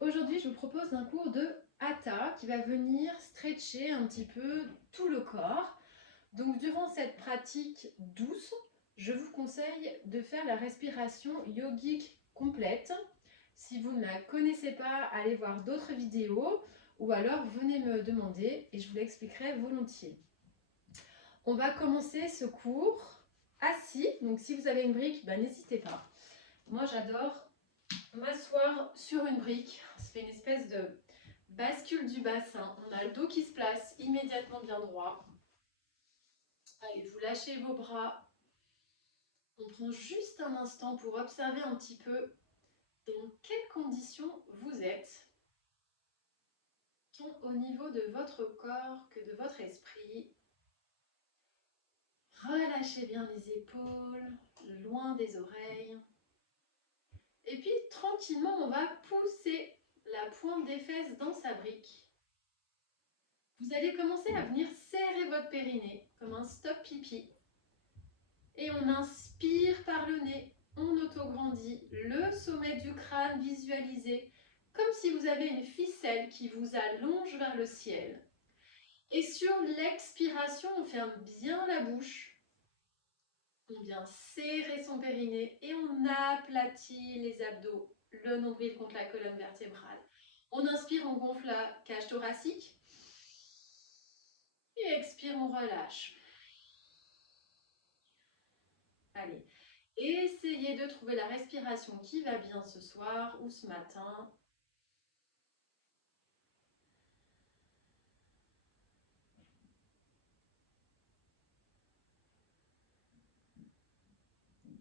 Aujourd'hui, je vous propose un cours de Hatha qui va venir stretcher un petit peu tout le corps. Donc, durant cette pratique douce, je vous conseille de faire la respiration yogique complète. Si vous ne la connaissez pas, allez voir d'autres vidéos ou alors venez me demander et je vous l'expliquerai volontiers. On va commencer ce cours assis. Donc, si vous avez une brique, n'hésitez pas. Moi, j'adore m'asseoir sur une brique. Ça fait une espèce de bascule du bassin. On a le dos qui se place immédiatement bien droit. Allez, vous lâchez vos bras. On prend juste un instant pour observer un petit peu dans quelles conditions vous êtes, tant au niveau de votre corps que de votre esprit. Relâchez bien les épaules, loin des oreilles. Et puis tranquillement, on va pousser la pointe des fesses dans sa brique. Vous allez commencer à venir serrer votre périnée comme un stop pipi. Et on inspire par le nez, on autograndit le sommet du crâne visualisé, comme si vous avez une ficelle qui vous allonge vers le ciel. Et sur l'expiration, on ferme bien la bouche. On vient serrer son périnée et on aplatit les abdos, le nombril contre la colonne vertébrale. On inspire, on gonfle la cage thoracique. Et expire, on relâche. Allez, essayez de trouver la respiration qui va bien ce soir ou ce matin.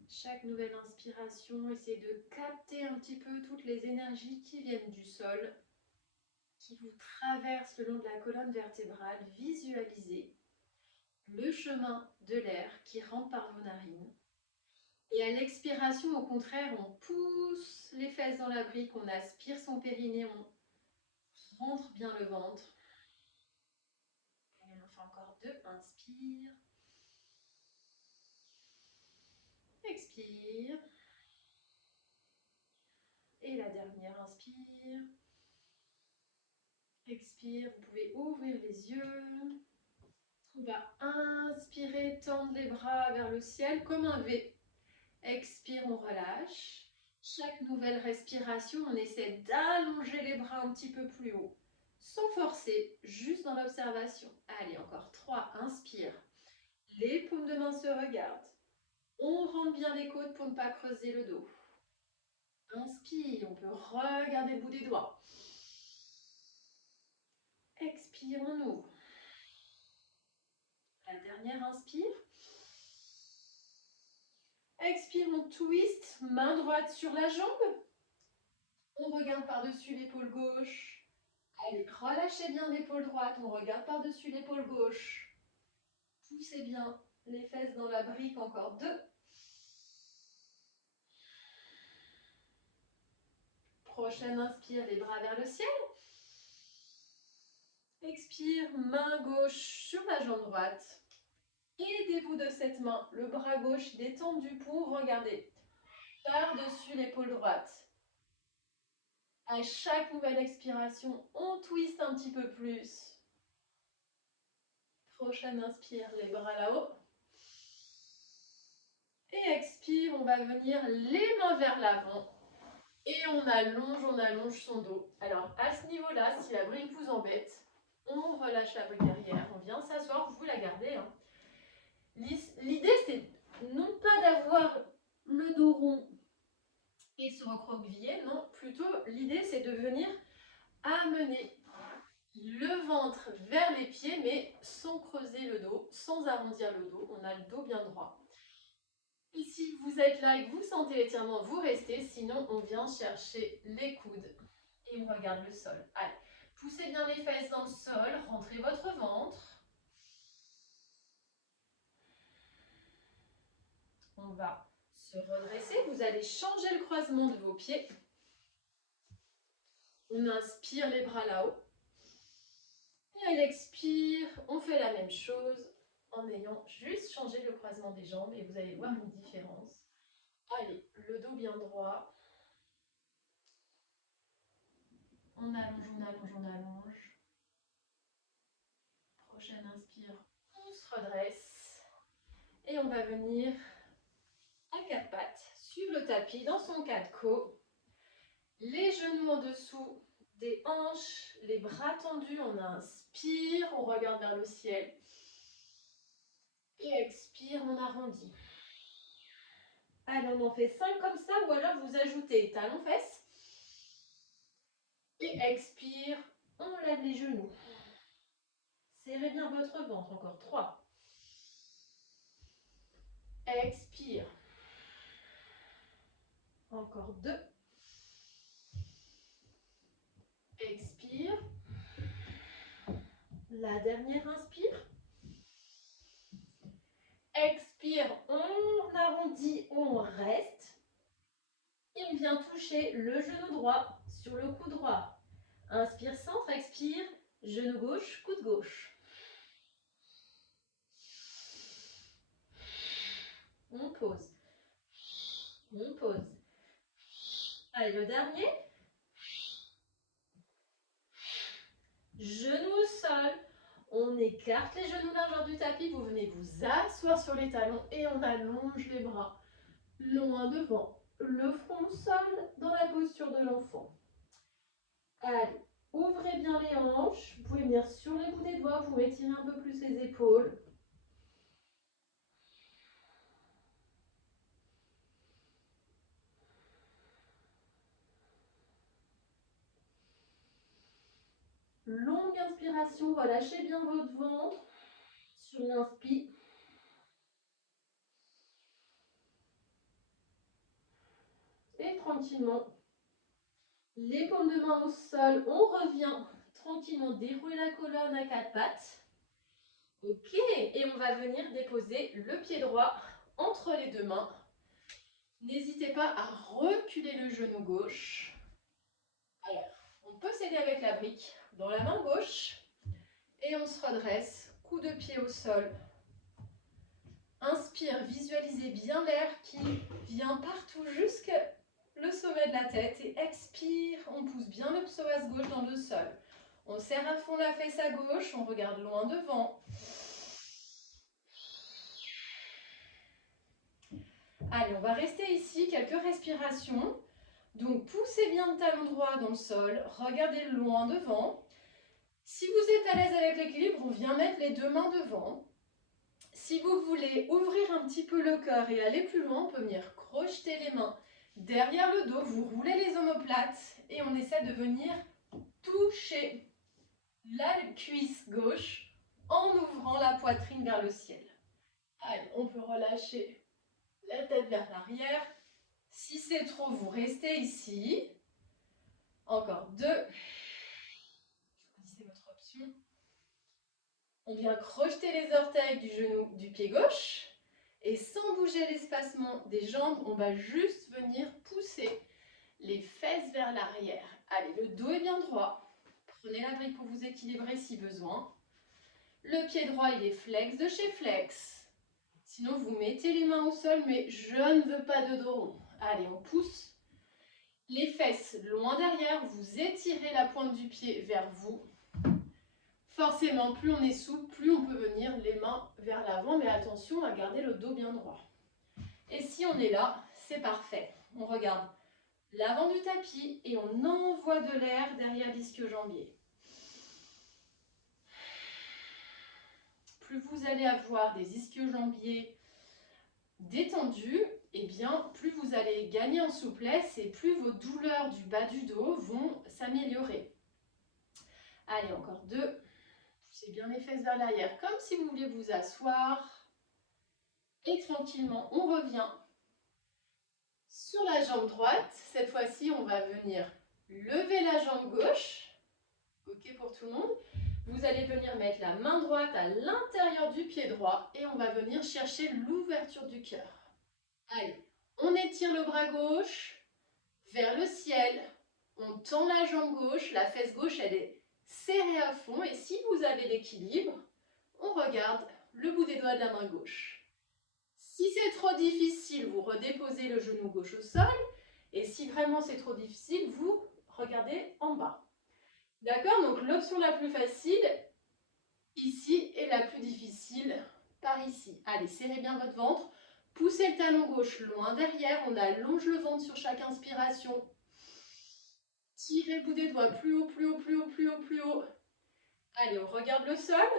Chaque nouvelle inspiration, essayez de capter un petit peu toutes les énergies qui viennent du sol, qui vous traversent le long de la colonne vertébrale. Visualisez le chemin de l'air qui rentre par vos narines. Et à l'expiration, au contraire, on pousse les fesses dans la brique, on aspire son périnée, on rentre bien le ventre. Et on en fait encore deux. Inspire. Expire. Et la dernière, inspire. Expire, vous pouvez ouvrir les yeux. On va inspirer, tendre les bras vers le ciel comme un V. Expire, on relâche. Chaque nouvelle respiration, on essaie d'allonger les bras un petit peu plus haut, sans forcer, juste dans l'observation. Allez, encore 3. Inspire. Les paumes de main se regardent. On rentre bien les côtes pour ne pas creuser le dos. Inspire, on peut regarder le bout des doigts. Expire, on ouvre. La dernière, inspire. Expire, on twist, main droite sur la jambe. On regarde par-dessus l'épaule gauche. Allez, relâchez bien l'épaule droite, on regarde par-dessus l'épaule gauche. Poussez bien les fesses dans la brique, encore 2. Prochaine inspire, les bras vers le ciel. Expire, main gauche sur la jambe droite. Aidez-vous de cette main, le bras gauche détendu pour regarder par-dessus l'épaule droite. À chaque nouvelle expiration, on twist un petit peu plus. Prochaine inspire, les bras là-haut. Et expire, on va venir les mains vers l'avant. Et on allonge son dos. Alors, à ce niveau-là, si la brique vous embête, on relâche la brique derrière. On vient s'asseoir, vous la gardez. Hein. L'idée, c'est non pas d'avoir le dos rond et se recroqueviller, non. Plutôt, l'idée, c'est de venir amener le ventre vers les pieds, mais sans creuser le dos, sans arrondir le dos. On a le dos bien droit. Et si vous êtes là et que vous sentez l'étirement, vous restez. Sinon, on vient chercher les coudes et on regarde le sol. Allez, poussez bien les fesses dans le sol, rentrez votre ventre. On va se redresser. Vous allez changer le croisement de vos pieds. On inspire les bras là-haut. Et à l'expire, on fait la même chose en ayant juste changé le croisement des jambes et vous allez voir une différence. Allez, le dos bien droit. allonge, on allonge, on allonge. Prochaine inspire, on se redresse. Et on va venir à quatre pattes sur le tapis dans son 4 les genoux en dessous des hanches, les bras tendus, on inspire, on regarde vers le ciel. Et expire, on arrondit. Allez, on en fait 5 comme ça, ou alors vous ajoutez talons-fesses. Et expire, on lève les genoux. Serrez bien votre ventre, encore 3. Expire. Encore 2. Expire. La dernière inspire. Expire, on arrondit, on reste. Et on vient toucher le genou droit sur le coude droit. Inspire, centre, expire, genou gauche, coude gauche. On pose. On pose. Allez, le dernier. Genou au sol. On écarte les genoux largeur du tapis. Vous venez vous asseoir sur les talons et on allonge les bras loin devant. Le front au sol dans la posture de l'enfant. Allez, ouvrez bien les hanches. Vous pouvez venir sur les bouts des doigts. Vous pouvez étirer un peu plus les épaules. Longue inspiration, relâchez bien votre ventre sur l'inspire. Et tranquillement, les paumes de main au sol, on revient tranquillement dérouler la colonne à 4 pattes. Ok, et on va venir déposer le pied droit entre les deux mains. N'hésitez pas à reculer le genou gauche. Alors, on peut s'aider avec la brique dans la main gauche. Et on se redresse, coup de pied au sol. Inspire, visualisez bien l'air qui vient partout jusqu'à le sommet de la tête. Et expire, on pousse bien le psoas gauche dans le sol. On serre à fond la fesse à gauche, on regarde loin devant. Allez, on va rester ici, quelques respirations. Donc, poussez bien le talon droit dans le sol, regardez loin devant. Si vous êtes à l'aise avec l'équilibre, on vient mettre les deux mains devant. Si vous voulez ouvrir un petit peu le cœur et aller plus loin, on peut venir crocheter les mains derrière le dos, vous roulez les omoplates et on essaie de venir toucher la cuisse gauche en ouvrant la poitrine vers le ciel. Allez, on peut relâcher la tête vers l'arrière. Si c'est trop, vous restez ici. Encore 2. Choisissez votre option. On vient crocheter les orteils du genou du pied gauche. Et sans bouger l'espacement des jambes, on va juste venir pousser les fesses vers l'arrière. Allez, le dos est bien droit. Prenez la brique pour vous équilibrer si besoin. Le pied droit, il est flex de chez flex. Sinon, vous mettez les mains au sol, mais je ne veux pas de dos rond. Allez, on pousse les fesses loin derrière. Vous étirez la pointe du pied vers vous. Forcément, plus on est souple, plus on peut venir les mains vers l'avant, mais attention à garder le dos bien droit. Et si on est là, c'est parfait. On regarde l'avant du tapis et on envoie de l'air derrière l'ischio-jambier. Plus vous allez avoir des ischio-jambiers détendus, et bien plus vous allez gagner en souplesse et plus vos douleurs du bas du dos vont s'améliorer. Allez, encore 2. Poussez bien les fesses vers l'arrière, comme si vous vouliez vous asseoir. Et tranquillement, on revient sur la jambe droite. Cette fois-ci, on va venir lever la jambe gauche. Ok pour tout le monde. Vous allez venir mettre la main droite à l'intérieur du pied droit et on va venir chercher l'ouverture du cœur. Allez, on étire le bras gauche vers le ciel. On tend la jambe gauche, la fesse gauche, elle est serrée à fond. Et si vous avez l'équilibre, on regarde le bout des doigts de la main gauche. Si c'est trop difficile, vous redéposez le genou gauche au sol. Et si vraiment c'est trop difficile, vous regardez en bas. D'accord? Donc l'option la plus facile, ici, et la plus difficile, par ici. Allez, serrez bien votre ventre. Poussez le talon gauche loin derrière. On allonge le ventre sur chaque inspiration. Tirez le bout des doigts plus haut, plus haut, plus haut, plus haut, plus haut. Allez, on regarde le sol.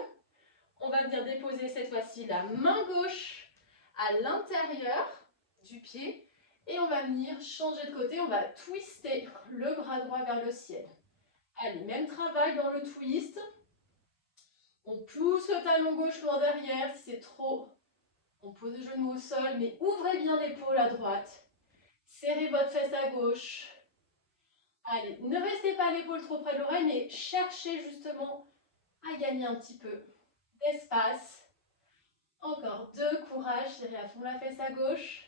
On va venir déposer cette fois-ci la main gauche à l'intérieur du pied. Et on va venir changer de côté. On va twister le bras droit vers le ciel. Allez, même travail dans le twist. On pousse le talon gauche loin derrière. Si c'est trop, on pose le genou au sol, mais ouvrez bien l'épaule à droite. Serrez votre fesse à gauche. Allez, ne restez pas l'épaule trop près de l'oreille, mais cherchez justement à gagner un petit peu d'espace. Encore 2, courage, serrez à fond la fesse à gauche.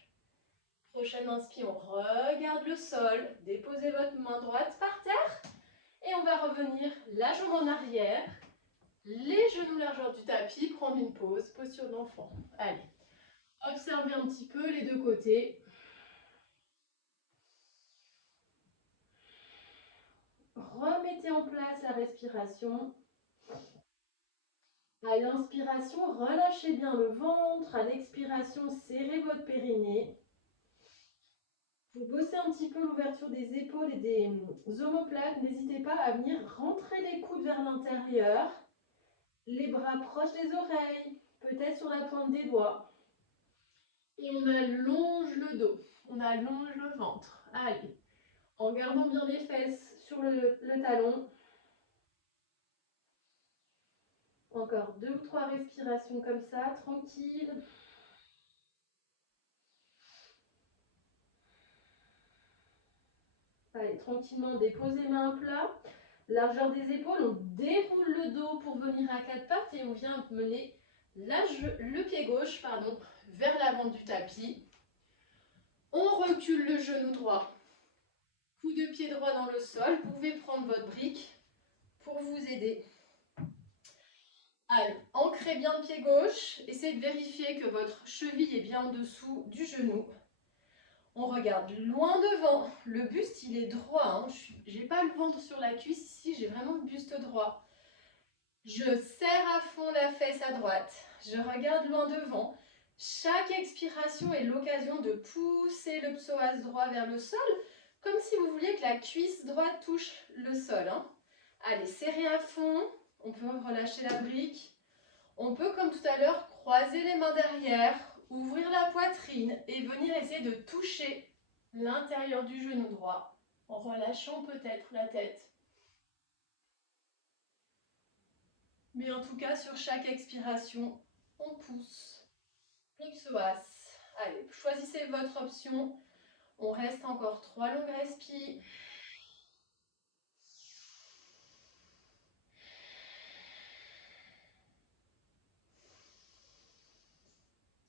Prochaine inspire, on regarde le sol. Déposez votre main droite par terre. Et on va revenir la jambe en arrière. Les genoux largeur du tapis, prendre une pause, posture d'enfant. Allez, observez un petit peu les deux côtés. Remettez en place la respiration. À l'inspiration, relâchez bien le ventre. À l'expiration, serrez votre périnée. Vous bossez un petit peu l'ouverture des épaules et des omoplates. N'hésitez pas à venir rentrer les coudes vers l'intérieur. Les bras proches des oreilles, peut-être sur la pointe des doigts. Et on allonge le dos, on allonge le ventre. Allez, en gardant bien les fesses sur le talon. Encore 2 ou 3 respirations comme ça, tranquille. Allez, tranquillement, déposez main à plat. Largeur des épaules, on déroule le dos pour venir à 4 pattes et on vient mener le pied gauche vers l'avant du tapis. On recule le genou droit. Coup de pied droit dans le sol. Vous pouvez prendre votre brique pour vous aider. Allez, ancrez bien le pied gauche. Essayez de vérifier que votre cheville est bien en dessous du genou. On regarde loin devant. Le buste, il est droit. Je n'ai pas le ventre sur la cuisse ici, j'ai vraiment le buste droit. Je serre à fond la fesse à droite. Je regarde loin devant. Chaque expiration est l'occasion de pousser le psoas droit vers le sol, comme si vous vouliez que la cuisse droite touche le sol. Allez, serrez à fond. On peut relâcher la brique. On peut, comme tout à l'heure, croiser les mains derrière, ouvrir la poitrine et venir essayer de toucher l'intérieur du genou droit en relâchant peut-être la tête. Mais en tout cas, sur chaque expiration, on pousse le psoas. Allez, choisissez votre option. On reste encore 3 longues respires.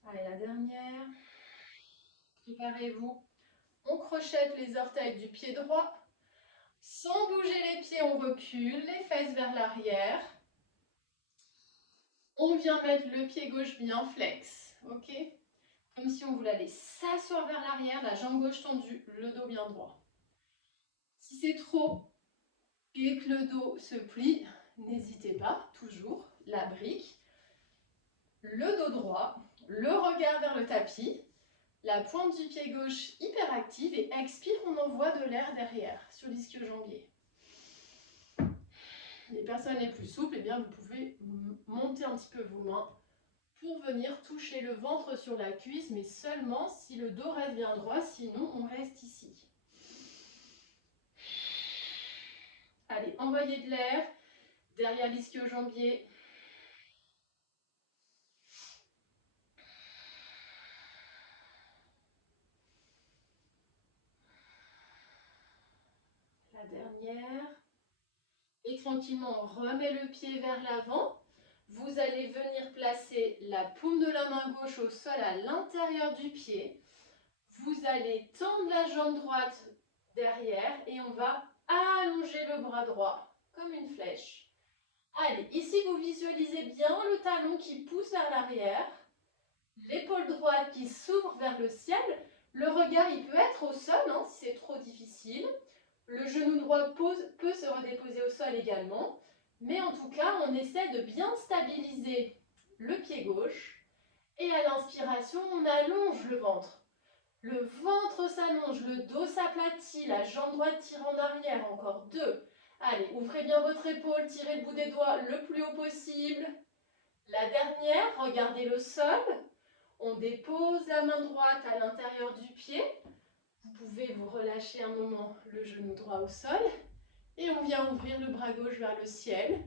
Allez, la dernière. Préparez-vous. On crochette les orteils du pied droit. Sans bouger les pieds, on recule, les fesses vers l'arrière. On vient mettre le pied gauche bien flex, ok? Comme si on voulait aller s'asseoir vers l'arrière, la jambe gauche tendue, le dos bien droit. Si c'est trop et que le dos se plie, n'hésitez pas, toujours, la brique, le dos droit, le regard vers le tapis, la pointe du pied gauche hyper active et expire, on envoie de l'air derrière sur l'ischio-jambier. Les personnes les plus souples, eh bien, vous pouvez monter un petit peu vos mains pour venir toucher le ventre sur la cuisse, mais seulement si le dos reste bien droit, sinon on reste ici. Allez, envoyez de l'air derrière l'ischio-jambier. La dernière. Et tranquillement, on remet le pied vers l'avant. Vous allez venir placer la paume de la main gauche au sol à l'intérieur du pied. Vous allez tendre la jambe droite derrière et on va allonger le bras droit comme une flèche. Allez, ici vous visualisez bien le talon qui pousse vers l'arrière, l'épaule droite qui s'ouvre vers le ciel. Le regard, il peut être au sol si c'est trop difficile. Le genou droit peut se redéposer au sol également. Mais en tout cas, on essaie de bien stabiliser le pied gauche. Et à l'inspiration, on allonge le ventre. Le ventre s'allonge, le dos s'aplatit, la jambe droite tire en arrière. Encore 2. Allez, ouvrez bien votre épaule, tirez le bout des doigts le plus haut possible. La dernière, regardez le sol. On dépose la main droite à l'intérieur du pied. Vous pouvez vous relâcher un moment le genou droit au sol. Et on vient ouvrir le bras gauche vers le ciel.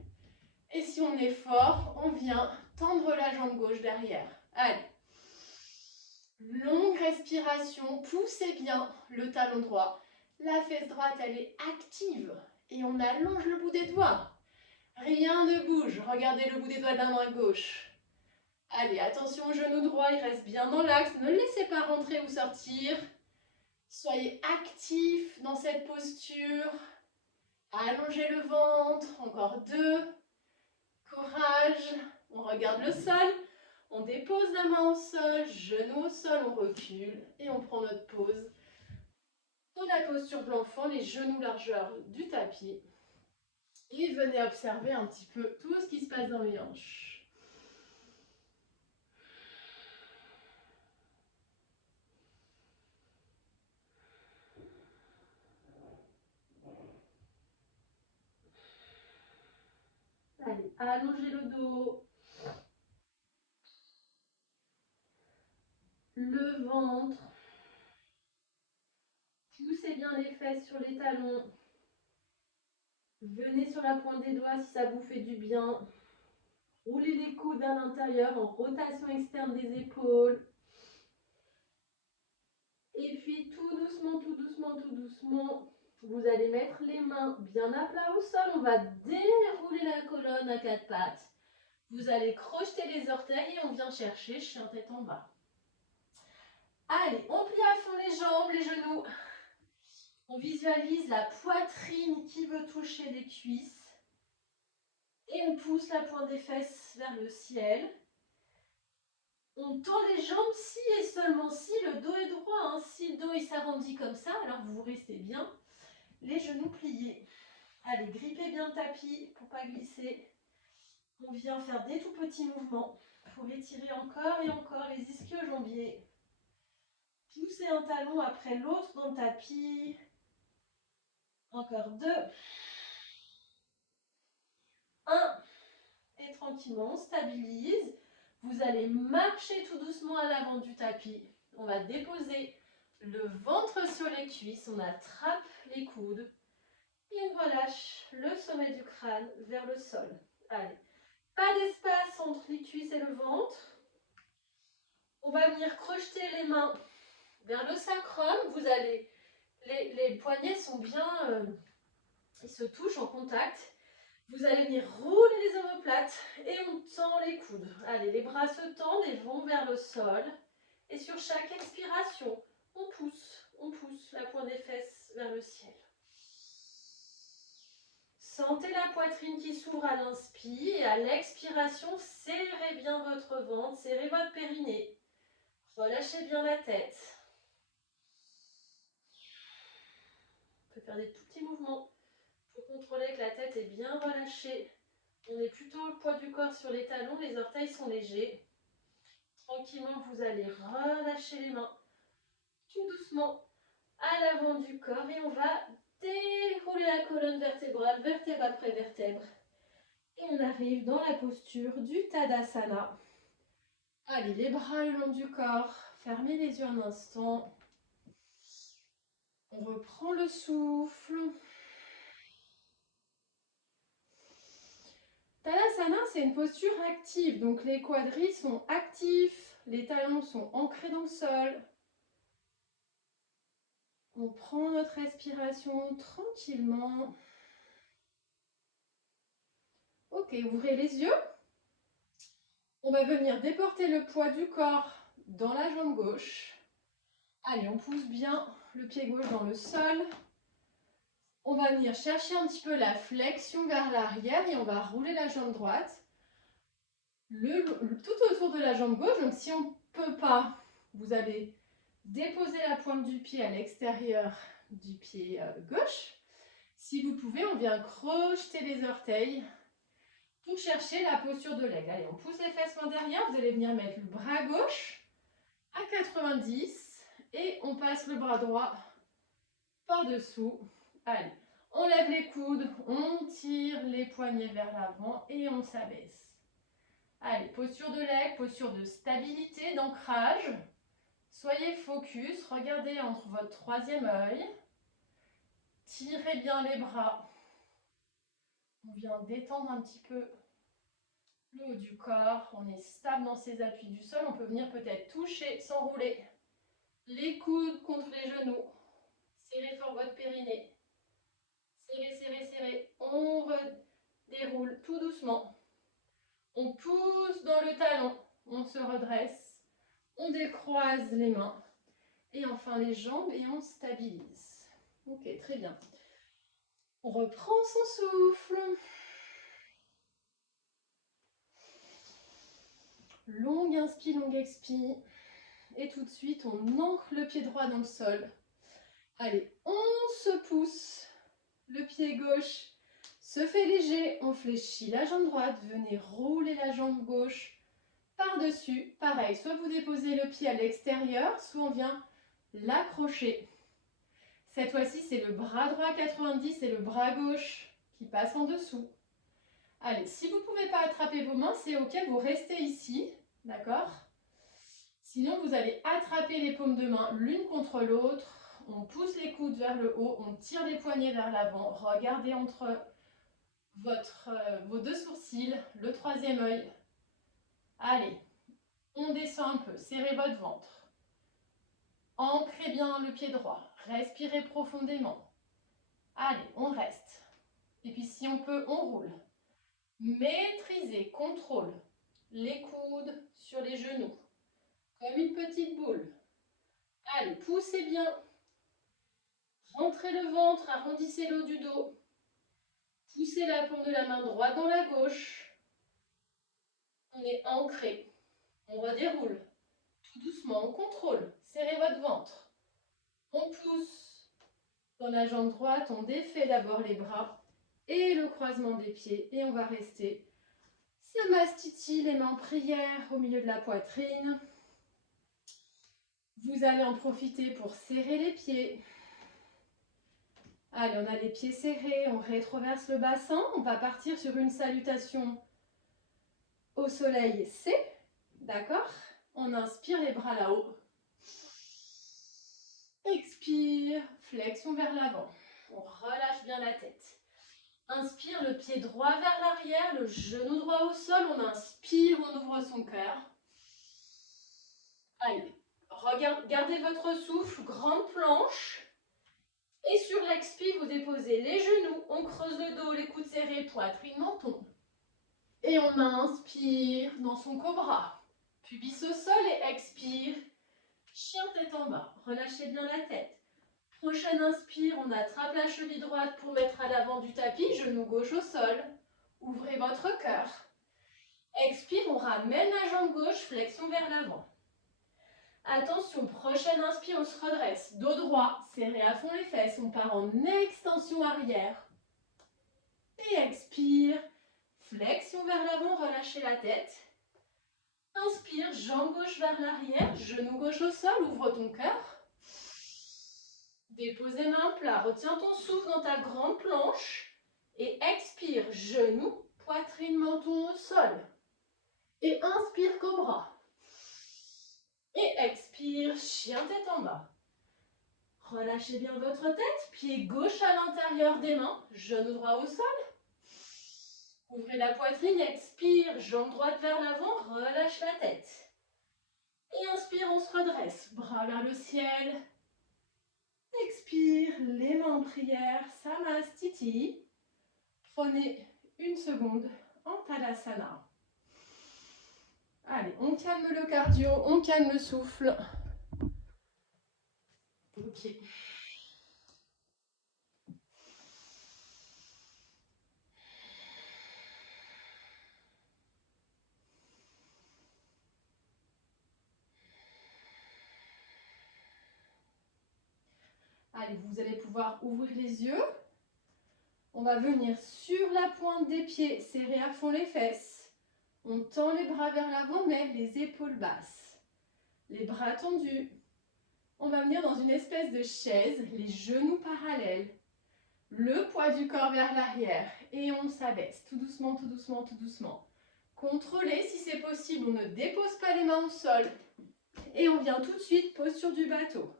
Et si on est fort, on vient tendre la jambe gauche derrière. Allez. Longue respiration, poussez bien le talon droit. La fesse droite, elle est active. Et on allonge le bout des doigts. Rien ne bouge. Regardez le bout des doigts de la main gauche. Allez, attention au genou droit, il reste bien dans l'axe. Ne le laissez pas rentrer ou sortir. Soyez actifs dans cette posture. Allongez le ventre. Encore 2. Courage. On regarde le sol. On dépose la main au sol, genou au sol, on recule et on prend notre pause. Dans la posture de l'enfant, les genoux largeur du tapis. Et venez observer un petit peu tout ce qui se passe dans les hanches. Allez, allongez le dos. Le ventre. Poussez bien les fesses sur les talons. Venez sur la pointe des doigts si ça vous fait du bien. Roulez les coudes à l'intérieur en rotation externe des épaules. Et puis tout doucement, tout doucement, tout doucement, vous allez mettre les mains bien à plat au sol. On va dérouler la colonne à 4 pattes. Vous allez crocheter les orteils et on vient chercher chien tête en bas. Allez, on plie à fond les jambes, les genoux. On visualise la poitrine qui veut toucher les cuisses. Et on pousse la pointe des fesses vers le ciel. On tend les jambes si et seulement si le dos est droit. Hein. Si le dos il s'arrondit comme ça, alors vous restez bien. Les genoux pliés. Allez, grippez bien le tapis pour ne pas glisser. On vient faire des tout petits mouvements pour étirer encore et encore les ischio-jambiers. Poussez un talon après l'autre dans le tapis. Encore 2. 1. Et tranquillement, on stabilise. Vous allez marcher tout doucement à l'avant du tapis. On va déposer le ventre sur les cuisses. On attrape les coudes. Et on relâche le sommet du crâne vers le sol. Allez, pas d'espace entre les cuisses et le ventre. On va venir crocheter les mains vers le sacrum. Vous allez, les poignets sont bien, ils se touchent en contact. Vous allez venir rouler les omoplates et on tend les coudes. Allez, les bras se tendent et vont vers le sol. Et sur chaque expiration, on pousse la pointe des fesses vers le ciel. Sentez la poitrine qui s'ouvre à l'inspire et à l'expiration, serrez bien votre ventre, serrez votre périnée. Relâchez bien la tête. On peut faire des tout petits mouvements pour contrôler que la tête est bien relâchée. On est plutôt le poids du corps sur les talons, les orteils sont légers. Tranquillement, vous allez relâcher les mains tout doucement à l'avant du corps et on va dérouler la colonne vertébrale, vertèbre après vertèbre. Et on arrive dans la posture du Tadasana. Allez, les bras le long du corps, fermez les yeux un instant. On reprend le souffle. Tadasana, c'est une posture active, donc les quadris sont actifs, les talons sont ancrés dans le sol. On prend notre respiration tranquillement. Ok, ouvrez les yeux. On va venir déporter le poids du corps dans la jambe gauche. Allez, on pousse bien le pied gauche dans le sol. On va venir chercher un petit peu la flexion vers l'arrière et on va rouler la jambe droite tout autour de la jambe gauche. Donc si on ne peut pas, vous allez déposer la pointe du pied à l'extérieur du pied gauche. Si vous pouvez, on vient crocheter les orteils pour chercher la posture de l'aigle. Allez, on pousse les fesses loin derrière. Vous allez venir mettre le bras gauche à 90 et on passe le bras droit par-dessous. Allez, on lève les coudes, on tire les poignets vers l'avant et on s'abaisse. Allez, posture de l'aigle, posture de stabilité, d'ancrage. Soyez focus, regardez entre votre troisième œil. Tirez bien les bras. On vient détendre un petit peu le haut du corps. On est stable dans ses appuis du sol. On peut venir peut-être toucher, s'enrouler les coudes contre les genoux. Serrez fort votre périnée. Serrez, serrez, serrez. On déroule tout doucement. On pousse dans le talon. On se redresse. On décroise les mains. Et enfin les jambes et on stabilise. Ok, très bien. On reprend son souffle. Longue inspire, longue expire. Et tout de suite, on ancre le pied droit dans le sol. Allez, on se pousse. Le pied gauche se fait léger. On fléchit la jambe droite. Venez rouler la jambe gauche par-dessus. Pareil, soit vous déposez le pied à l'extérieur, soit on vient l'accrocher. Cette fois-ci, c'est le bras droit à 90 et le bras gauche qui passe en dessous. Allez, si vous ne pouvez pas attraper vos mains, c'est ok, vous restez ici, d'accord? Sinon, vous allez attraper les paumes de main l'une contre l'autre. On pousse les coudes vers le haut, on tire les poignets vers l'avant. Regardez entre vos deux sourcils, le troisième œil. Allez, on descend un peu, serrez votre ventre. Ancrez bien le pied droit, respirez profondément. Allez, on reste. Et puis si on peut, on roule. Maîtrisez, contrôle les coudes sur les genoux, comme une petite boule. Allez, poussez bien. Rentrez le ventre, arrondissez le haut du dos. Poussez la paume de la main droite dans la gauche. On est ancré. On redéroule. Tout doucement, on contrôle. Serrez votre ventre. On pousse dans la jambe droite. On défait d'abord les bras et le croisement des pieds. Et on va rester Samastiti, les mains en prière au milieu de la poitrine. Vous allez en profiter pour serrer les pieds. Allez, on a les pieds serrés, on rétroverse le bassin. On va partir sur une salutation au soleil C. D'accord? On inspire les bras là-haut. Expire, flexion vers l'avant. On relâche bien la tête. Inspire, le pied droit vers l'arrière, le genou droit au sol. On inspire, on ouvre son cœur. Allez, gardez votre souffle, grande planche. Et sur l'expire, vous déposez les genoux, on creuse le dos, les coudes serrés, poitrine, menton. Et on inspire dans son cobra. Pubis au sol et expire. Chien tête en bas. Relâchez bien la tête. Prochaine inspire, on attrape la cheville droite pour mettre à l'avant du tapis, genou gauche au sol. Ouvrez votre cœur. Expire, on ramène la jambe gauche, flexion vers l'avant. Attention, prochaine inspire, on se redresse. Dos droit, serrez à fond les fesses. On part en extension arrière. Et expire. Flexion vers l'avant, relâchez la tête. Inspire, jambe gauche vers l'arrière, genou gauche au sol, ouvre ton cœur. Dépose les mains plats, retiens ton souffle dans ta grande planche. Et expire, genou, poitrine, menton au sol. Et inspire, cobra. Et expire, chien tête en bas. Relâchez bien votre tête, pied gauche à l'intérieur des mains, genou droit au sol. Ouvrez la poitrine, expire, jambe droite vers l'avant, relâche la tête. Et inspire, on se redresse, bras vers le ciel. Expire, les mains en prière, Samastiti. Prenez une seconde en Tadasana. Allez, on calme le cardio, on calme le souffle. Ok. Allez, vous allez pouvoir ouvrir les yeux. On va venir sur la pointe des pieds, serrer à fond les fesses. On tend les bras vers l'avant, mais les épaules basses. Les bras tendus. On va venir dans une espèce de chaise, les genoux parallèles. Le poids du corps vers l'arrière. Et on s'abaisse, tout doucement, tout doucement, tout doucement. Contrôlez si c'est possible, on ne dépose pas les mains au sol. Et on vient tout de suite, posture du bateau.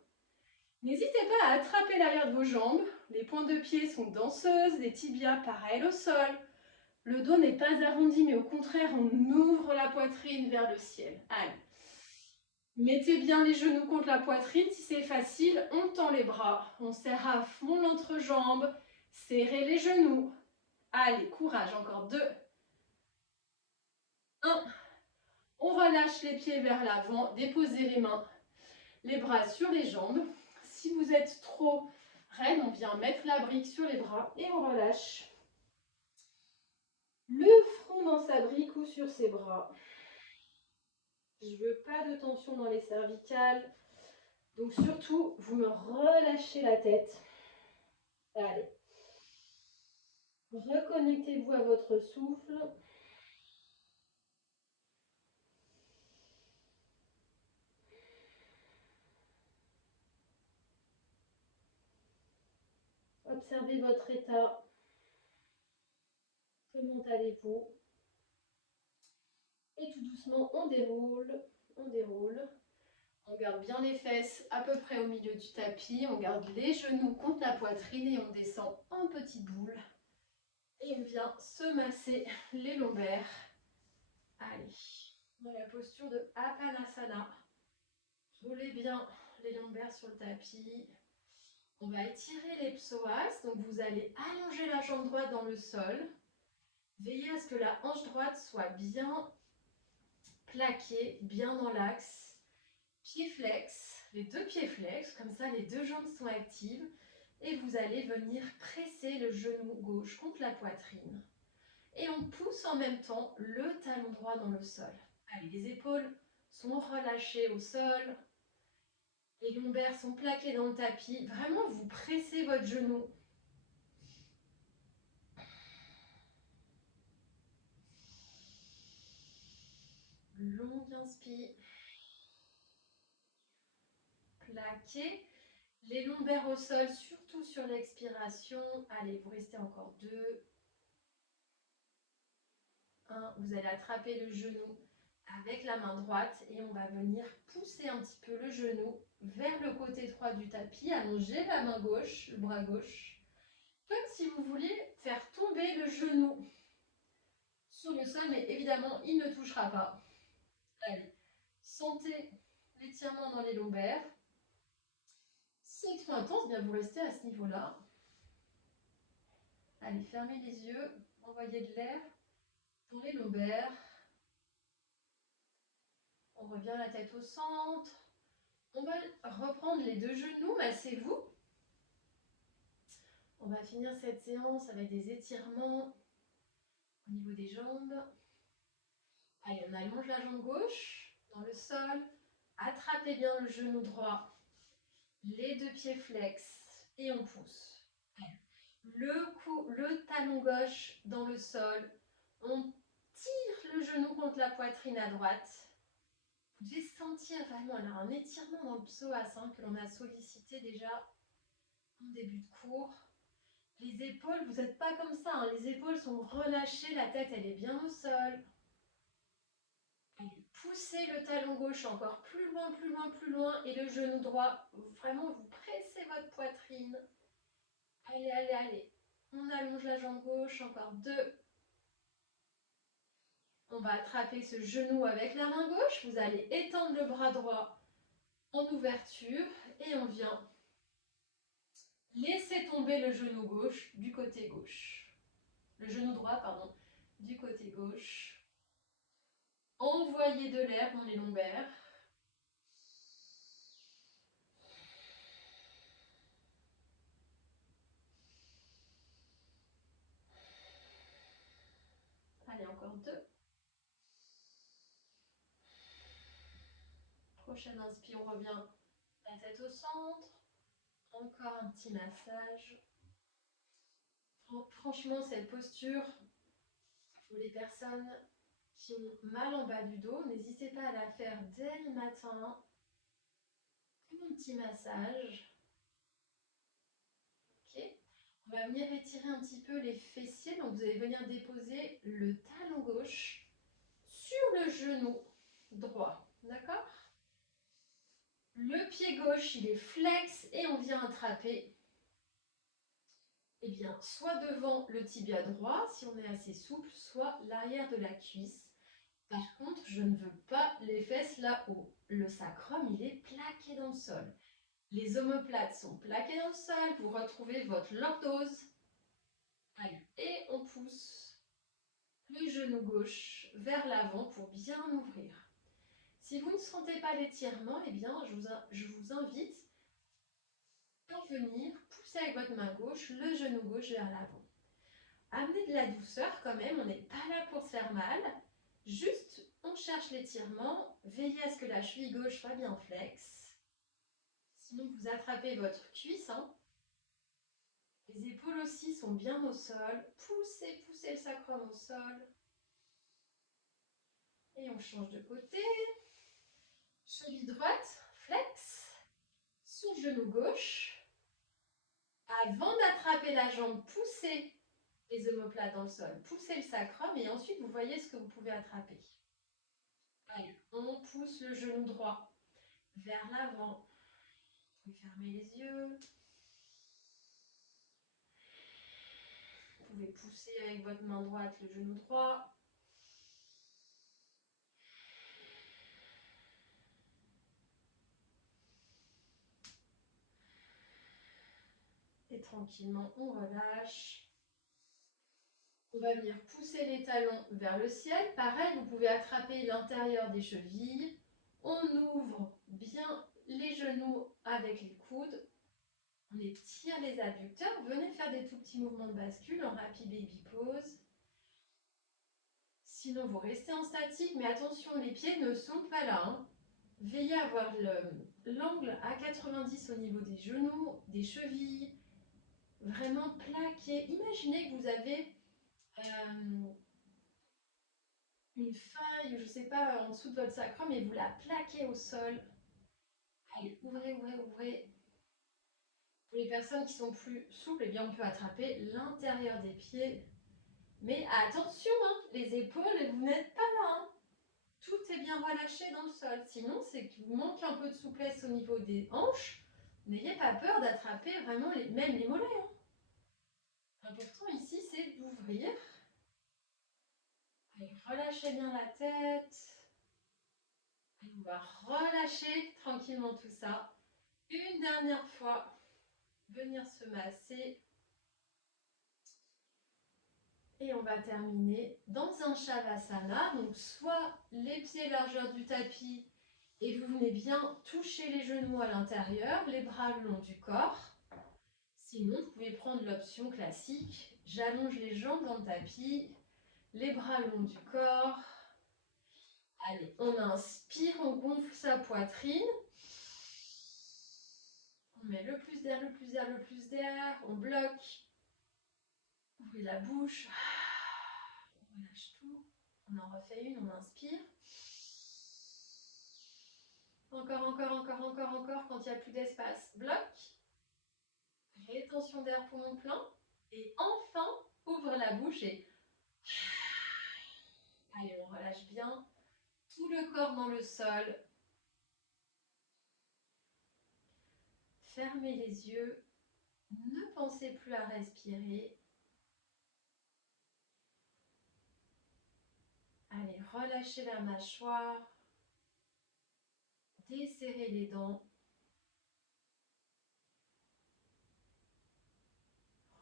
N'hésitez pas à attraper l'arrière de vos jambes. Les pointes de pied sont danseuses, les tibias parallèles au sol. Le dos n'est pas arrondi, mais au contraire, on ouvre la poitrine vers le ciel. Allez. Mettez bien les genoux contre la poitrine. Si c'est facile, on tend les bras. On serre à fond l'entrejambe. Serrez les genoux. Allez, courage, encore 2. 1. On relâche les pieds vers l'avant. Déposez les mains, les bras sur les jambes. Si vous êtes trop raide, on vient mettre la brique sur les bras et on relâche. Le front dans sa brique ou sur ses bras. Je ne veux pas de tension dans les cervicales. Donc surtout, vous me relâchez la tête. Allez. Reconnectez-vous à votre souffle. Observez votre état. Comment allez-vous? Et tout doucement, on déroule, on déroule. On garde bien les fesses à peu près au milieu du tapis. On garde les genoux contre la poitrine et on descend en petite boule. Et on vient se masser les lombaires. Allez, dans la posture de Apanasana. Roulez bien les lombaires sur le tapis. On va étirer les psoas. Donc vous allez allonger la jambe droite dans le sol. Veillez à ce que la hanche droite soit bien plaquée, bien dans l'axe. Pieds flex, les 2 pieds flex, comme ça les 2 jambes sont actives. Et vous allez venir presser le genou gauche contre la poitrine. Et on pousse en même temps le talon droit dans le sol. Allez, les épaules sont relâchées au sol. Les lombaires sont plaqués dans le tapis. Vraiment, vous pressez votre genou. Long inspire. Plaqué. Les lombaires au sol, surtout sur l'expiration. Allez, vous restez encore 2. 1. Vous allez attraper le genou avec la main droite et on va venir pousser un petit peu le genou vers le côté droit du tapis. Allongez la main gauche, le bras gauche. Comme si vous vouliez faire tomber le genou sur le sol, mais évidemment, il ne touchera pas. Allez, sentez l'étirement dans les lombaires. Si c'est trop intense, bien vous restez à ce niveau-là. Allez, fermez les yeux, envoyez de l'air dans les lombaires. On revient la tête au centre. On va reprendre les 2 genoux, massez-vous. On va finir cette séance avec des étirements au niveau des jambes. Allez, on allonge la jambe gauche dans le sol. Attrapez bien le genou droit. Les 2 pieds flex et on pousse. Le talon gauche dans le sol. On tire le genou contre la poitrine à droite. Vous devez sentir vraiment là un étirement dans le psoas que l'on a sollicité déjà en début de cours. Les épaules, vous n'êtes pas comme ça, les épaules sont relâchées, la tête elle est bien au sol. Allez, poussez le talon gauche encore plus loin, plus loin, plus loin et le genou droit, vraiment vous pressez votre poitrine. Allez, allez, allez. On allonge la jambe gauche, encore 2. On va attraper ce genou avec la main gauche. Vous allez étendre le bras droit en ouverture et on vient laisser tomber le genou gauche du côté gauche. Le genou droit, pardon, du côté gauche. Envoyez de l'air dans les lombaires. Allez, encore 2. Prochaine inspire, on revient la tête au centre. Encore un petit massage. Franchement, cette posture, pour les personnes qui ont mal en bas du dos, n'hésitez pas à la faire dès le matin, comme un petit massage. Ok. On va venir étirer un petit peu les fessiers, donc vous allez venir déposer le talon gauche sur le genou droit, d'accord? Le pied gauche, il est flex et on vient attraper, eh bien, soit devant le tibia droit, si on est assez souple, soit l'arrière de la cuisse. Par contre, je ne veux pas les fesses là-haut. Le sacrum, il est plaqué dans le sol. Les omoplates sont plaquées dans le sol. Vous retrouvez votre lordose. Allez, et on pousse le genou gauche vers l'avant pour bien ouvrir. Si vous ne sentez pas l'étirement, eh bien, je vous invite à venir pousser avec votre main gauche le genou gauche vers l'avant. Amenez de la douceur quand même, on n'est pas là pour se faire mal. Juste, on cherche l'étirement. Veillez à ce que la cheville gauche soit bien flex. Sinon, vous attrapez votre cuisse. Les épaules aussi sont bien au sol. Poussez, poussez le sacrum au sol. Et on change de côté. Cheville droite, flex. Sur le genou gauche. Avant d'attraper la jambe, poussez les omoplates dans le sol. Poussez le sacrum et ensuite, vous voyez ce que vous pouvez attraper. Allez, on pousse le genou droit vers l'avant. Vous pouvez fermer les yeux. Vous pouvez pousser avec votre main droite le genou droit. Et tranquillement, on relâche. On va venir pousser les talons vers le ciel. Pareil, vous pouvez attraper l'intérieur des chevilles. On ouvre bien les genoux avec les coudes. On étire les adducteurs. Venez faire des tout petits mouvements de bascule en happy baby pose. Sinon, vous restez en statique, mais attention, les pieds ne sont pas là. Veillez à avoir l'angle à 90 au niveau des genoux, des chevilles. Vraiment plaqué. Imaginez que vous avez une feuille, je ne sais pas, en dessous de votre sacrum et vous la plaquez au sol. Allez, ouvrez, ouvrez, ouvrez. Pour les personnes qui sont plus souples, eh bien, on peut attraper l'intérieur des pieds. Mais attention, les épaules, vous n'êtes pas là. Tout est bien relâché dans le sol. Sinon, c'est qu'il vous manque un peu de souplesse au niveau des hanches. N'ayez pas peur d'attraper vraiment même les mollets. L'important ici, c'est d'ouvrir. Allez, relâchez bien la tête. Et on va relâcher tranquillement tout ça. Une dernière fois, venir se masser. Et on va terminer dans un Shavasana. Donc, soit les pieds largeur du tapis et vous venez bien toucher les genoux à l'intérieur, les bras le long du corps. Sinon, vous pouvez prendre l'option classique. J'allonge les jambes dans le tapis, les bras le long du corps. Allez, on inspire, on gonfle sa poitrine. On met le plus d'air, le plus d'air, le plus d'air. On bloque. Ouvrez la bouche. On relâche tout. On en refait une, on inspire. Encore, encore, encore, encore, encore. Quand il n'y a plus d'espace, bloque. Rétention d'air poumon plein. Et enfin, ouvre la bouche et... Allez, on relâche bien. Tout le corps dans le sol. Fermez les yeux. Ne pensez plus à respirer. Allez, relâchez la mâchoire. Desserrez les dents.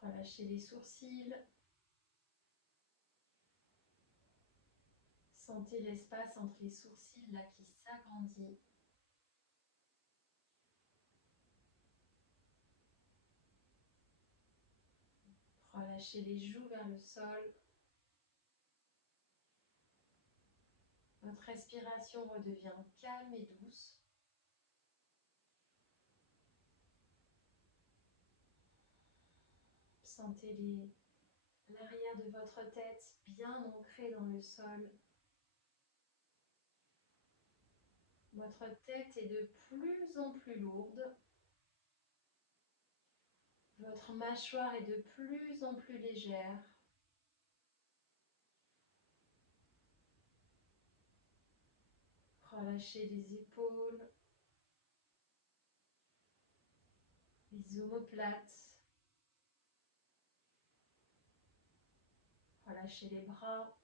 Relâchez les sourcils. Sentez l'espace entre les sourcils là qui s'agrandit. Relâchez les joues vers le sol. Votre respiration redevient calme et douce. Sentez l'arrière de votre tête bien ancré dans le sol. Votre tête est de plus en plus lourde. Votre mâchoire est de plus en plus légère. Relâchez les épaules, les omoplates. Relâchez les bras,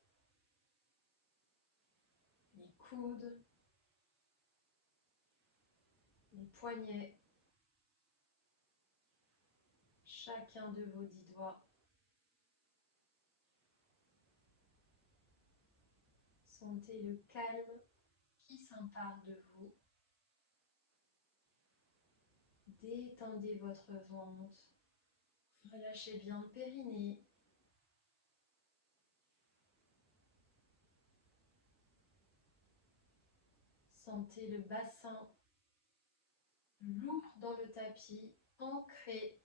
les coudes, les poignets, chacun de vos 10 doigts. Sentez le calme qui s'empare de vous. Détendez votre ventre. Relâchez bien le périnée. Sentez le bassin lourd dans le tapis, ancré.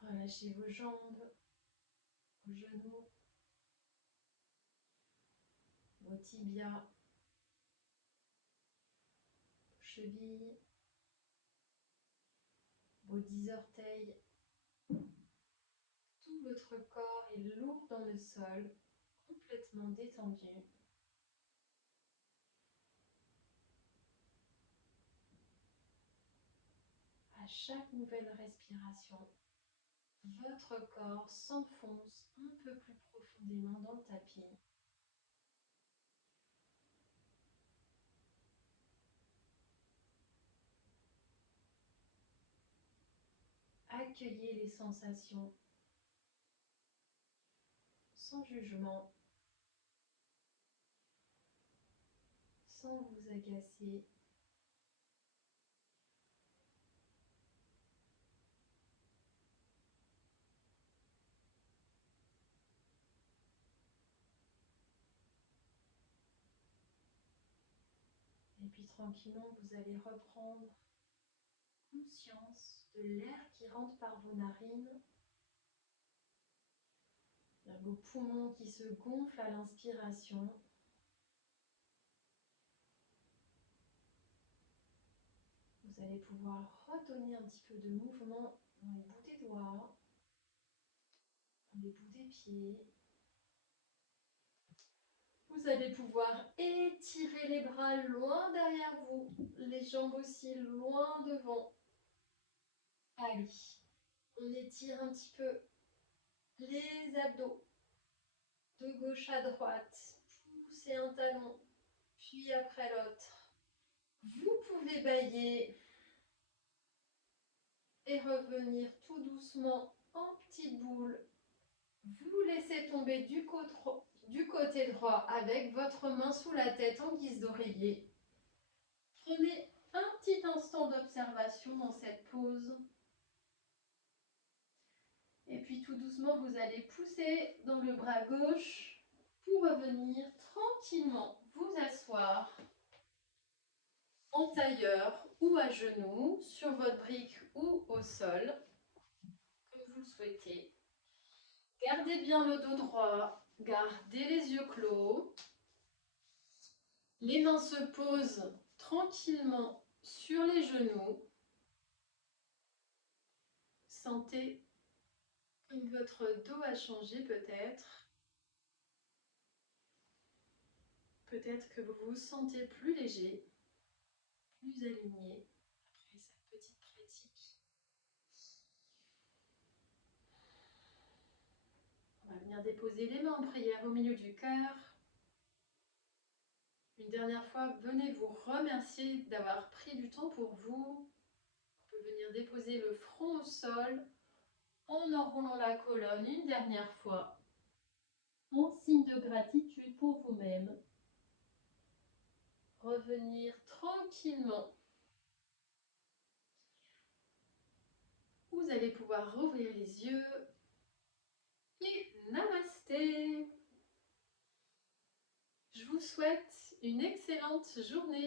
Relâchez vos jambes, vos genoux, vos tibias, vos chevilles, vos 10 orteils. Tout votre corps est lourd dans le sol, complètement détendu. À chaque nouvelle respiration, votre corps s'enfonce un peu plus profondément dans le tapis. Accueillez les sensations sans jugement, sans vous agacer. Et puis tranquillement, vous allez reprendre conscience de l'air qui rentre par vos narines, vos poumons qui se gonflent à l'inspiration. Vous allez pouvoir redonner un petit peu de mouvement dans les bouts des doigts, dans les bouts des pieds. Vous allez pouvoir étirer les bras loin derrière vous, les jambes aussi loin devant. Allez, on étire un petit peu les abdos de gauche à droite. Poussez un talon, puis après l'autre. Vous pouvez bâiller et revenir tout doucement en petite boule. Vous laissez tomber du côté droit avec votre main sous la tête en guise d'oreiller. Prenez un petit instant d'observation dans cette pause. Et puis tout doucement, vous allez pousser dans le bras gauche pour revenir tranquillement vous asseoir en tailleur ou à genoux, sur votre brique ou au sol, comme vous le souhaitez. Gardez bien le dos droit, gardez les yeux clos. Les mains se posent tranquillement sur les genoux. Sentez comme votre dos a changé peut-être. Peut-être que vous vous sentez plus léger, plus aligné après cette petite pratique. On va venir déposer les mains en prière au milieu du cœur. Une dernière fois, venez vous remercier d'avoir pris du temps pour vous. On peut venir déposer le front au sol en enroulant la colonne une dernière fois, en signe de gratitude pour vous-même. Revenir tranquillement. Vous allez pouvoir rouvrir les yeux et namasté. Je vous souhaite une excellente journée.